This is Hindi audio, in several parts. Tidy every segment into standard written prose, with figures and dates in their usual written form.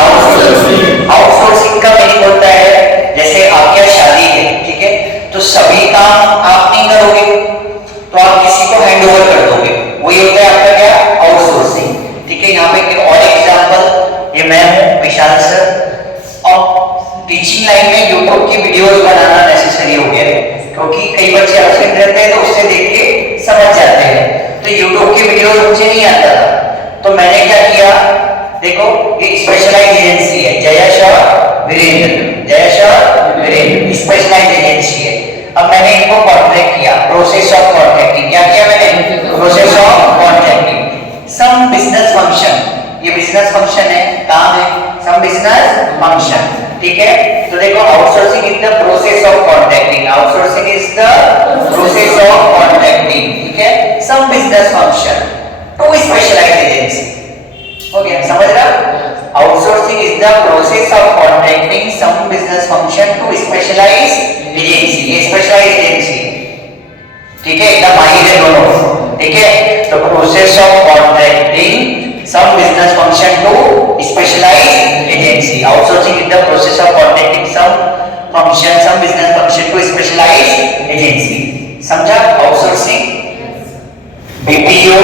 आउटसोर्सिंग। आउटसोर्सिंग का मीनिंग होता है जैसे आपके यहाँ शादी है, ठीक है, तो सभी काम आप नहीं करोगे तो आप किसी को हैंड ओवर कर दोगे, वही होता है आपका क्या, आउटसोर्सिंग। ठीक है, यहाँ पे एक और एग्जांपल, ये मैं हूँ विशाल सर, और टीचिंग लाइन में यूट्यूब की वीडियोस बनाना नेसेसरी हो गया है, क्योंकि कई बच्चे एब्सेंट रहते हैं तो उससे देख के समझ जाते हैं। तो यूट्यूब की वीडियोस मुझे नहीं आता था, तो मैंने क्या किया, देखो एक स्पेशलाइज एजेंसी है जयश और वीरेंद्र स्पेशलाइज एजेंसी है। अब मैंने इनको कॉन्ट्रैक्ट किया, प्रोसेस ऑफ कॉन्ट्रैक्टिंग, क्या किया मैंने, process of contracting some business function, ये बिजनेस फंक्शन है, काम है, सम बिजनेस फंक्शन। ठीक है, तो देखो outsourcing is the process of contracting, outsourcing is the process of contracting, ठीक है, some business function to specialize agency. हो गया, समझ रहा? Outsourcing is the process of contracting some business function to specialize agency, ये स्पेशलाइज एजेंसी, ठीक है, एकदम माहिर है दोनों। ठीक है, तो process of contracting some business function to specialized agency, outsourcing is the process of contracting some business function to specialized agency। समझा आउटसोर्सिंग? बीपीओ,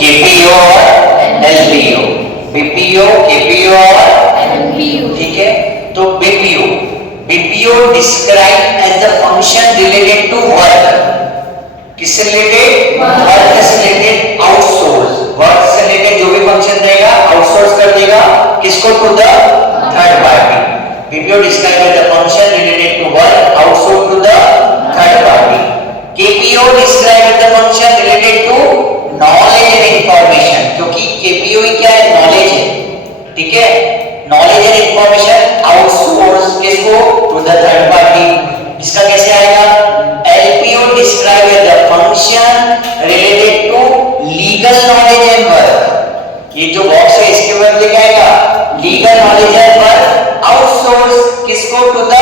केपीओ और एलपीओ, बीपीओ, केपीओ और एलपीओ। ठीक है, तो BPO describe as the function related to work, किससे रिलेटेड, वर्क से रिलेटेड, आउटसोर्स, वर्क से रिलेटेड जो भी फंक्शन रहेगा आउटसोर्स कर देगा, किसको, to the third party. BPO describe the function related to work outsource to the third party. KPO describe the function related to knowledge and information, क्योंकि केपीओ ही क्या है, नॉलेज है। ठीक है, नॉलेज एंड इंफॉर्मेशन आउटसोर्स किसको, टू द थर्ड पार्टी। इसका कैसे आएगा, LPO describe the function related to legal knowledge and work, ये जो बॉक्स है इसके बदले क्या आएगा, legal knowledge and work outsource किसको, टू द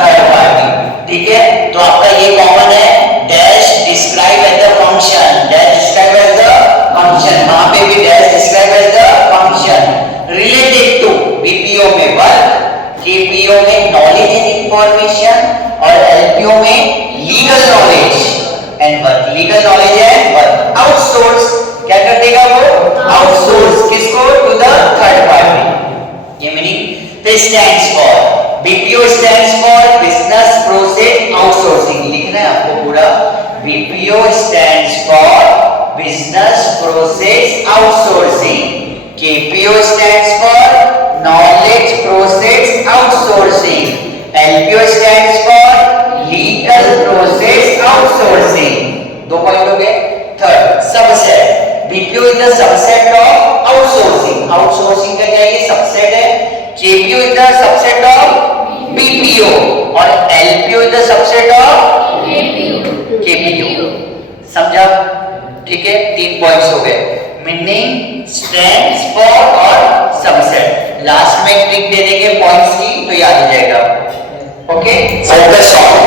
थर्ड पार्टी। ठीक है, तो आपका ये कॉमन है, dash describe as the function, dash describe as the function, वहां पे भी dash describe as the function related to, BPO में वर्क, केपीओ में नॉलेज एंड इंफॉर्मेशन और एलपीओ में legal knowledge and work, legal knowledge and work outsource क्या कर देगा वो, आउटसोर्स किसको, टू द थर्ड पार्टी। ये मीनिंग तो stands for, BPO stands for business process outsourcing, लिखना है आपको पूरा, BPO stands for business process outsourcing, KPO stands for knowledge process outsourcing, LPO stands for legal process outsourcing। दो पॉइंट हो गए। Third, subset, BPO is the subset of outsourcing, outsourcing का क्या है, ये सबसेट है। KPO is the subset of BPO और LPO is the subset of KPO। समझा? ठीक है, 3 पॉइंट्स हो गए, मीनिंग, स्टैंड्स फॉर और सबसेट। लास्ट में ट्रिक दे देंगे पॉइंट्स की तो याद हो जाएगा। Okay, focus on,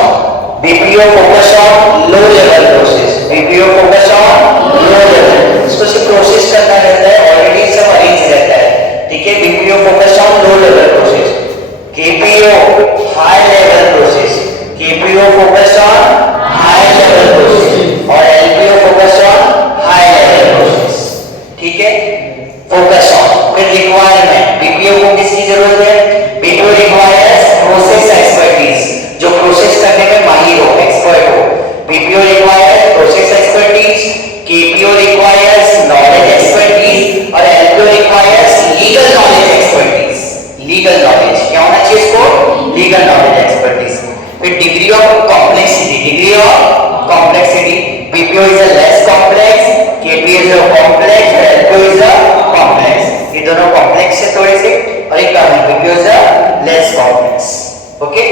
BPO focus on low level process, BPO focus on low level, इसको सिर्फ प्रोसेस करना रहता है, ऑलरेडी सब अरेंज रहता है। ठीक है, BPO focus on low level process, KPO high level process, KPO focus on high level process और LPO focus on high level process. ठीक है, फोकस ऑन। फिर रिक्वायरमेंट, बीपीओ को किसकी जरूरत है, बीपीओ रिक्वायर्स प्रोसेस एक्सपर्टीज, जो प्रोसेस करने में माहिर हो, एक्सपर्ट हो। BPO requires process expertise, KPO requires knowledge expertise और LPO requires legal knowledge expertise. Legal knowledge क्या होना चाहिए इसको, लीगल नॉलेज एक्सपर्टीज। फिर degree of complexity, degree of complexity, BPO is a less complex, KPO is a complex और एलपीओ इज अ कॉम्प्लेक्स। ये दोनों कॉम्प्लेक्स है थोड़े से और एक कम है, BPO is a less complex. Okay,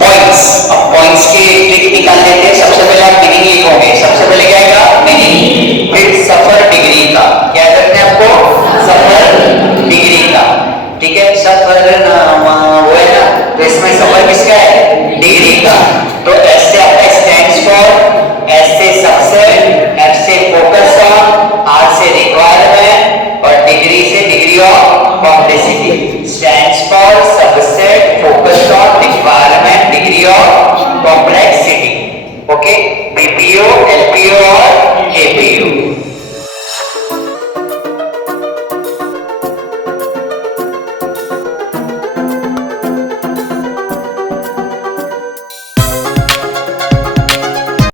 points, अब पॉइंट्स के ट्रिक निकाल लेते हैं। सबसे पहले आप मीनिंग लिखोगे, सबसे पहले क्या आएगा, मीनिंग, फिर सफर डिग्री का, क्या करते हैं आपको, सफर डिग्री का। ठीक है, सफर वो है ना, तो इसमें सफर किसका है, डिग्री का। तो एस से आपका स्टैंड्स फॉर, एस से सबसेट, एफ से फोकस ऑन, आर से रिक्वायरमेंट और डिग्री से degree of complexity stands for subset focused on requirement degree of complexity. Okay, BPO, LPO और